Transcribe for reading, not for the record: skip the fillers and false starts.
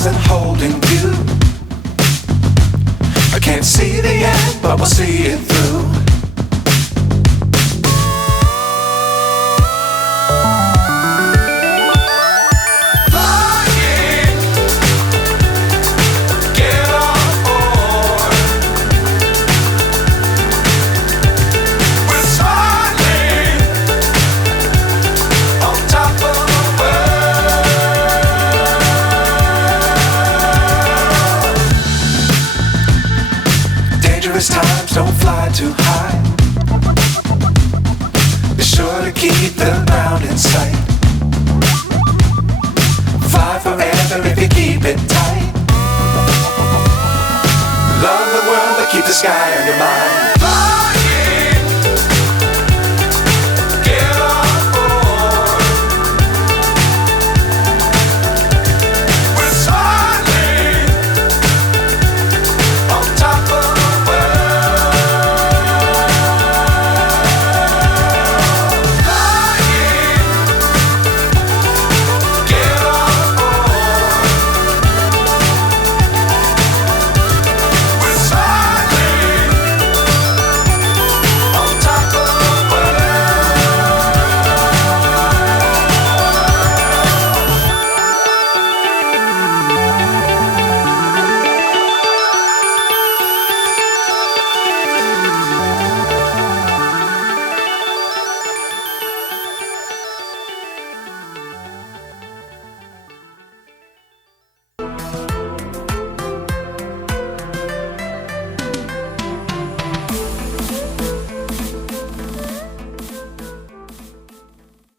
stars and holding you. I can't see the end, but we'll see it through. Times don't fly too high. Be sure to keep the ground in sight. Fly forever if you keep it tight. Love the world but keep the sky on your mind.